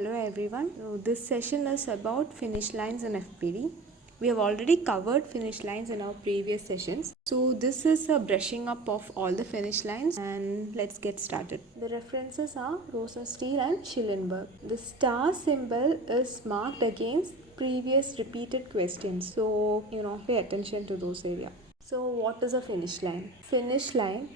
Hello everyone. So this session is about finish lines in FPD. We have already covered finish lines in our previous sessions. So this is a brushing up of all the finish lines and let's get started. The references are Rosenstiel and Schillenberg. The star symbol is marked against previous repeated questions. So, pay attention to those areas. So what is a finish line? Finish line,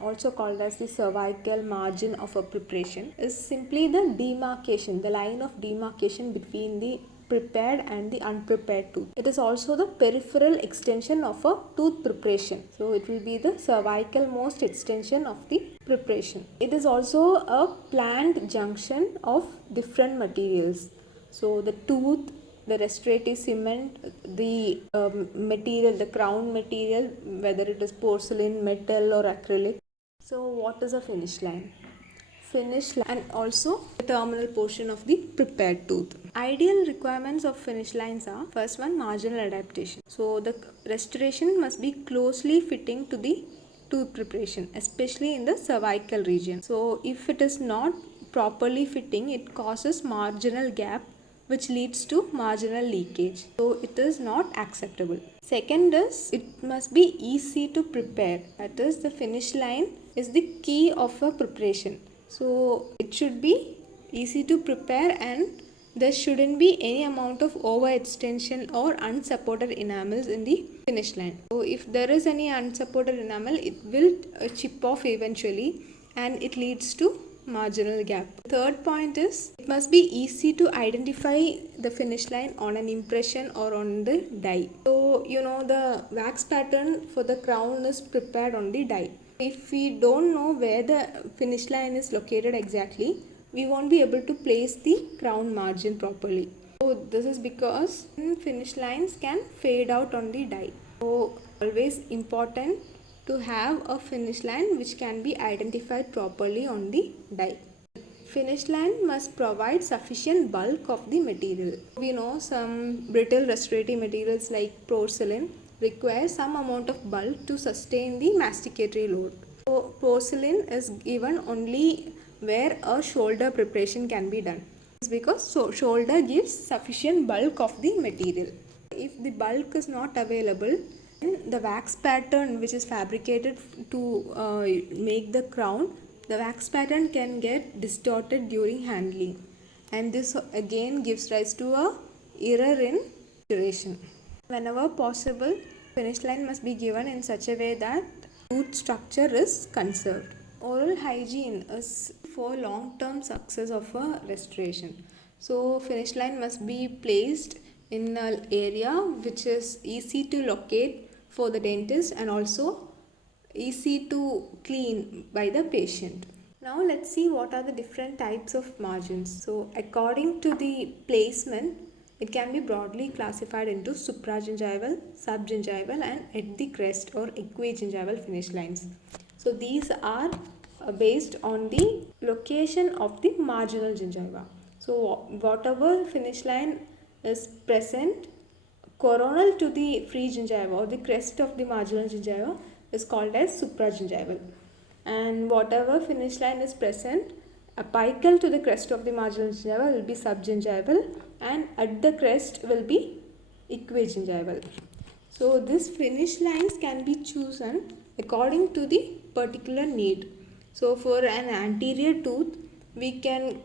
also called as the cervical margin of a preparation, is simply the demarcation, the line of demarcation between the prepared and the unprepared tooth. It is also the peripheral extension of a tooth preparation. So it will be the cervical most extension of the preparation. It is also a planned junction of different materials. So the tooth, the restorative cement, the material, the crown material, whether it is porcelain, metal or acrylic. So what is a finish line? Finish line and also the terminal portion of the prepared tooth. Ideal requirements of finish lines are: first one, marginal adaptation. So the restoration must be closely fitting to the tooth preparation, especially in the cervical region. So if it is not properly fitting, it causes marginal gap which leads to marginal leakage. So it is not acceptable. Second is, it must be easy to prepare. That is, the finish line is the key of a preparation. So it should be easy to prepare and there shouldn't be any amount of overextension or unsupported enamels in the finish line. So if there is any unsupported enamel, it will chip off eventually and it leads to marginal gap. Third point is, it must be easy to identify the finish line on an impression or on the die. So the wax pattern for the crown is prepared on the die. If we don't know where the finish line is located exactly, we won't be able to place the crown margin properly. So this is because finish lines can fade out on the die. So always important to have a finish line which can be identified properly on the die. Finish line must provide sufficient bulk of the material. We know some brittle restorative materials like porcelain require some amount of bulk to sustain the masticatory load. So porcelain is given only where a shoulder preparation can be done. It's because shoulder gives sufficient bulk of the material. If the bulk is not available, the wax pattern which is fabricated to make the crown, the wax pattern can get distorted during handling, and this again gives rise to a error in duration. Whenever possible, finish line must be given in such a way that tooth structure is conserved. Oral hygiene is for long-term success of a restoration. So finish line must be placed in an area which is easy to locate for the dentist and also easy to clean by the patient. Now let's see what are the different types of margins. So according to the placement, it can be broadly classified into supragingival, subgingival and at the crest or equigingival finish lines. So these are based on the location of the marginal gingiva. So whatever finish line is present coronal to the free gingiva or the crest of the marginal gingiva is called as supragingival, and whatever finish line is present apical to the crest of the marginal gingiva will be subgingival and at the crest will be equigingival. So these finish lines can be chosen according to the particular need. So for an anterior tooth, we can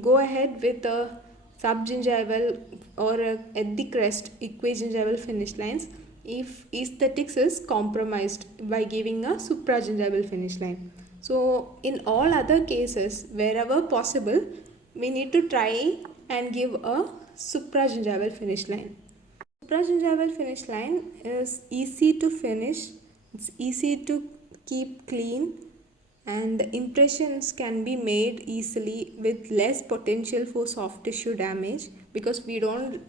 go ahead with a subgingival or at the crest equigingival finish lines if aesthetics is compromised by giving a supragingival finish line. So in all other cases, wherever possible, we need to try and give a supragingival finish line. Supragingival finish line is easy to finish, it's easy to keep clean, and the impressions can be made easily with less potential for soft tissue damage because we don't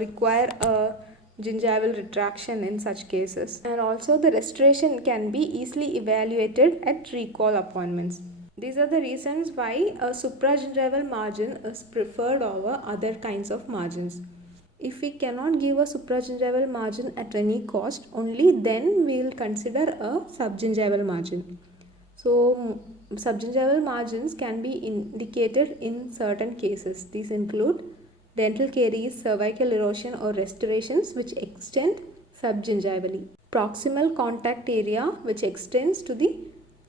require a gingival retraction in such cases, and also the restoration can be easily evaluated at recall appointments. These are the reasons why a supragingival margin is preferred over other kinds of margins. If we cannot give a supragingival margin at any cost, only then we will consider a subgingival margin. So subgingival margins can be indicated in certain cases. These include dental caries, cervical erosion or restorations which extend subgingivally, proximal contact area which extends to the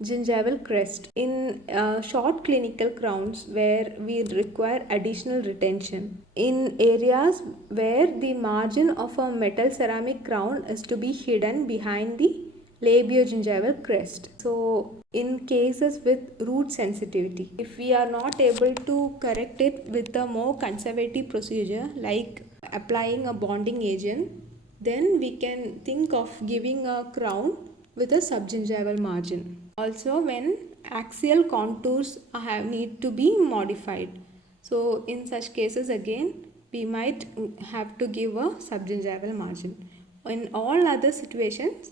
gingival crest, in short clinical crowns where we require additional retention, in areas where the margin of a metal ceramic crown is to be hidden behind the labiogingival crest. So in cases with root sensitivity, if we are not able to correct it with a more conservative procedure like applying a bonding agent, then we can think of giving a crown with a subgingival margin. Also, when axial contours need to be modified, so in such cases again we might have to give a subgingival margin. In all other situations,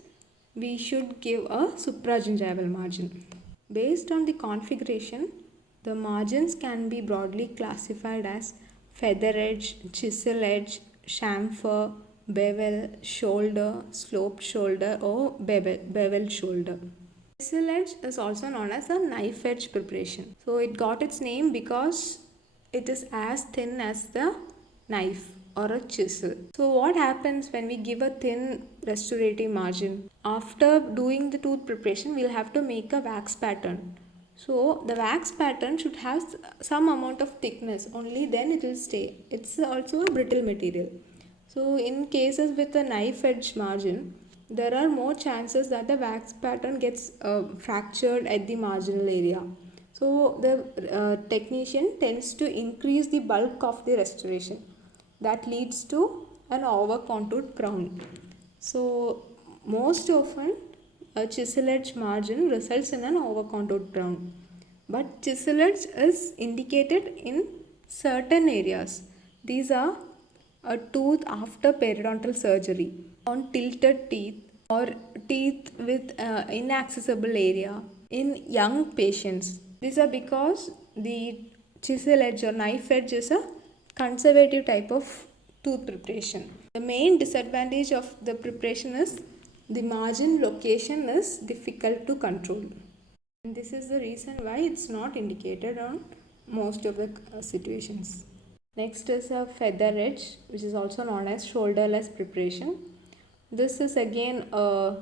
we should give a supragingival margin. Based on the configuration, the margins can be broadly classified as feather edge, chisel edge, chamfer, bevel, shoulder, sloped shoulder or bevel shoulder. Chisel edge is also known as a knife edge preparation. So it got its name because it is as thin as the knife or a chisel. So what happens when we give a thin restorative margin? After doing the tooth preparation, we'll have to make a wax pattern. So the wax pattern should have some amount of thickness, only then it will stay. It's also a brittle material. So in cases with a knife edge margin, there are more chances that the wax pattern gets fractured at the marginal area. So the technician tends to increase the bulk of the restoration. That leads to an over contoured crown. So most often a chisel edge margin results in an over contoured crown. But chisel edge is indicated in certain areas. These are a tooth after periodontal surgery, on tilted teeth or teeth with inaccessible area in young patients. These are because the chisel edge or knife edge is a conservative type of tooth preparation. The main disadvantage of the preparation is the margin location is difficult to control. And this is the reason why it's not indicated on most of the situations. Next is a feather edge, which is also known as shoulderless preparation. This is again a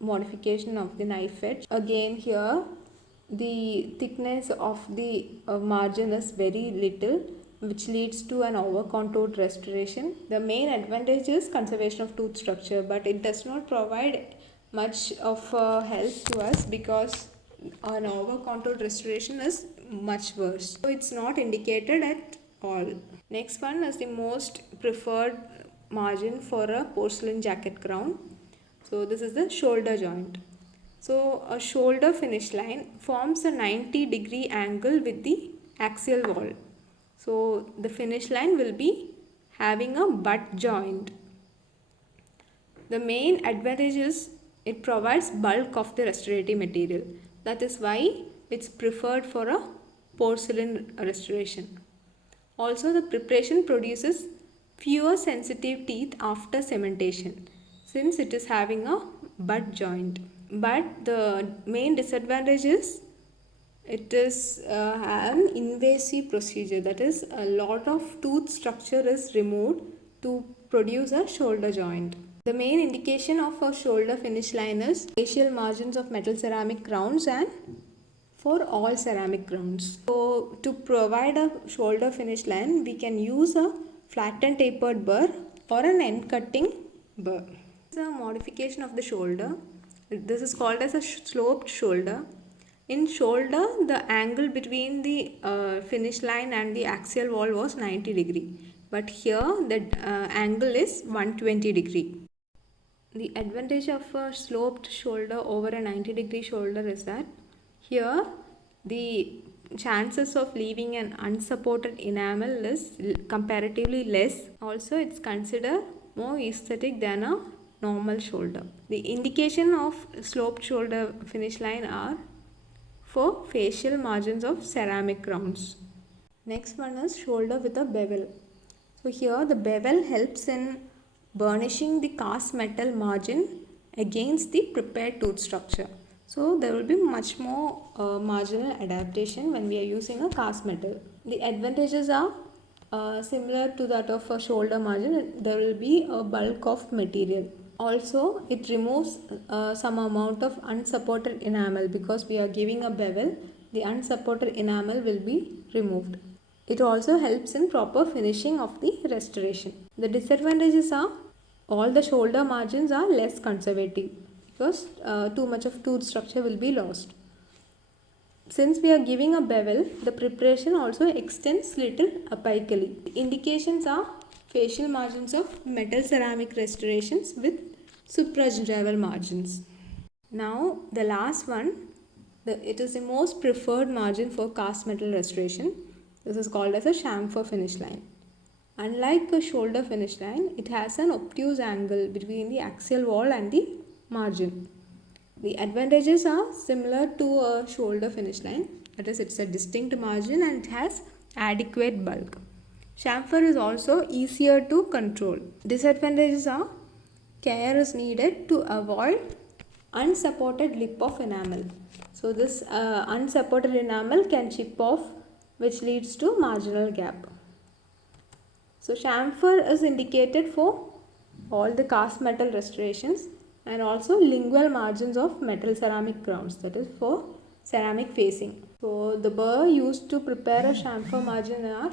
modification of the knife edge. Again here the thickness of the margin is very little, which leads to an over contoured restoration. The main advantage is conservation of tooth structure, but it does not provide much of help to us because an over contoured restoration is much worse. So it's not indicated at all. Next one is the most preferred margin for a porcelain jacket crown. So this is the shoulder joint. So a shoulder finish line forms a 90-degree angle with the axial wall. So the finish line will be having a butt joint. The main advantage is it provides bulk of the restorative material. That is why it's preferred for a porcelain restoration. Also, the preparation produces fewer sensitive teeth after cementation since it is having a butt joint. But the main disadvantage is it is an invasive procedure, that is a lot of tooth structure is removed to produce a shoulder joint. The main indication of a shoulder finish line is facial margins of metal ceramic crowns and for all ceramic crowns. So to provide a shoulder finish line, we can use a flattened tapered burr or an end cutting burr. It's a modification of the shoulder. This is called as a sloped shoulder. In shoulder, the angle between the finish line and the axial wall was 90 degree. But here the angle is 120 degree. The advantage of a sloped shoulder over a 90-degree shoulder is that here the chances of leaving an unsupported enamel is comparatively less. Also, it's considered more aesthetic than a normal shoulder. The indication of sloped shoulder finish line are for facial margins of ceramic crowns. Next one is shoulder with a bevel. So here the bevel helps in burnishing the cast metal margin against the prepared tooth structure. So there will be much more marginal adaptation when we are using a cast metal. The advantages are similar to that of a shoulder margin. There will be a bulk of material. Also, it removes some amount of unsupported enamel because we are giving a bevel. The unsupported enamel will be removed. It also helps in proper finishing of the restoration. The disadvantages are all the shoulder margins are less conservative because too much of tooth structure will be lost. Since we are giving a bevel, the preparation also extends little apically. The indications are facial margins of metal ceramic restorations with supragingival margins. Now the last one, it is the most preferred margin for cast metal restoration. This is called as a chamfer finish line. Unlike a shoulder finish line, it has an obtuse angle between the axial wall and the margin. The advantages are similar to a shoulder finish line, that is, it's a distinct margin and it has adequate bulk. Chamfer is also easier to control. Disadvantages are care is needed to avoid unsupported lip of enamel. So this unsupported enamel can chip off, which leads to marginal gap. So chamfer is indicated for all the cast metal restorations and also lingual margins of metal ceramic grounds, that is for ceramic facing. So the burr used to prepare a chamfer margin are.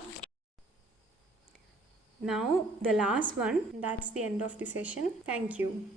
Now the last one, that's the end of the session. Thank you.